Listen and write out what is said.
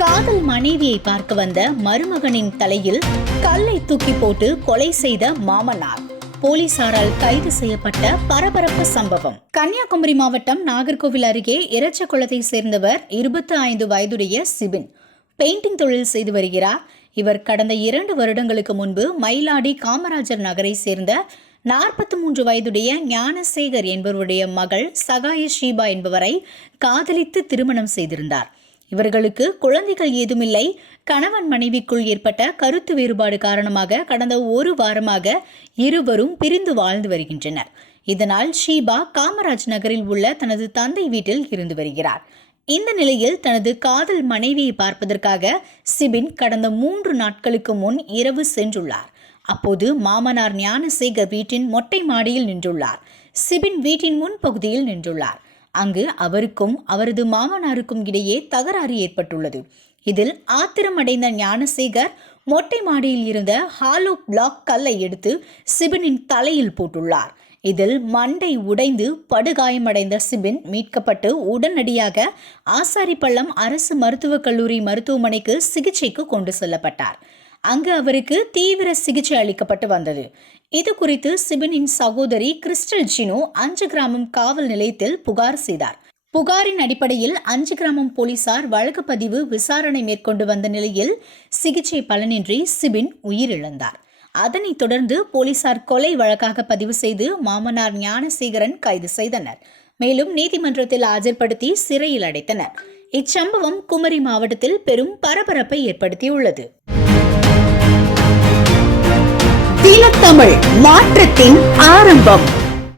காதல் மனைவியை பார்க்க வந்த மருமகனின் தலையில் கல்லை தூக்கி போட்டு கொலை செய்த மாமனார் போலீசாரால் கைது செய்யப்பட்ட பரபரப்பு சம்பவம். கன்னியாகுமரி மாவட்டம் நாகர்கோவில் அருகே எரச்சகுளத்தை சேர்ந்தவர் 25 வயதுடைய சிபின் பெயிண்டிங் தொழில் செய்து வருகிறார். இவர் கடந்த 2 வருடங்களுக்கு முன்பு மயிலாடி காமராஜர் நகரை சேர்ந்த 43 வயதுடைய ஞானசேகர் என்பவருடைய மகள் சகாய ஷீபா என்பவரை காதலித்து திருமணம் செய்திருந்தார். இவர்களுக்கு குழந்தைகள் ஏதுமில்லை. கணவன் மனைவிக்குள் ஏற்பட்ட கருத்து வேறுபாடு காரணமாக கடந்த 1 வாரமாக இருவரும் பிரிந்து வாழ்ந்து வருகின்றனர். இதனால் ஷீபா காமராஜ் நகரில் உள்ள தனது தந்தை வீட்டில் இருந்து வருகிறார். இந்த நிலையில் தனது காதல் மனைவியை பார்ப்பதற்காக சிபின் கடந்த 3 நாட்களுக்கு முன் இரவு சென்றுள்ளார். அப்போது மாமனார் ஞானசேகர் வீட்டின் மொட்டை மாடியில் நின்றுள்ளார். சிபின் வீட்டின் முன்பகுதியில் நின்றுள்ளார். அங்கு அவருக்கும் அவரது மாமனாருக்கும் இடையே தகராறு ஏற்பட்டுள்ளது. இதில் ஆத்திரமடைந்த ஞானசேகர் மொட்டை மாடியில் இருந்த ஹாலோ பிளாக் கல்லை எடுத்து சிபினின் தலையில் போட்டுள்ளார். இதில் மண்டை உடைந்து படுகாயமடைந்த சிபின் மீட்கப்பட்டு உடனடியாக ஆசாரிப்பள்ளம் அரசு மருத்துவக் கல்லூரி மருத்துவமனைக்கு சிகிச்சைக்கு கொண்டு செல்லப்பட்டார். அங்கு அவருக்கு தீவிர சிகிச்சை அளிக்கப்பட்டு வந்தது. இது குறித்து சிபினின் சகோதரி கிறிஸ்டல் ஜினோ 5 கிராமம் காவல் நிலையத்தில் புகார் செய்தார். புகாரின் அடிப்படையில் 5 கிராமம் போலீசார் வழக்கு பதிவு விசாரணை மேற்கொண்டு வந்த நிலையில் சிகிச்சை பலனின்றி சிபின் உயிரிழந்தார். அதனைத் தொடர்ந்து போலீசார் கொலை வழக்காக பதிவு செய்து மாமனார் ஞானசேகரன் கைது செய்தனர். மேலும் நீதிமன்றத்தில் ஆஜர்படுத்தி சிறையில் அடைத்தனர். இச்சம்பவம் குமரி மாவட்டத்தில் பெரும் பரபரப்பை ஏற்படுத்தியுள்ளது. தினத்தமிழ் மாற்றத்தின் ஆரம்பம்.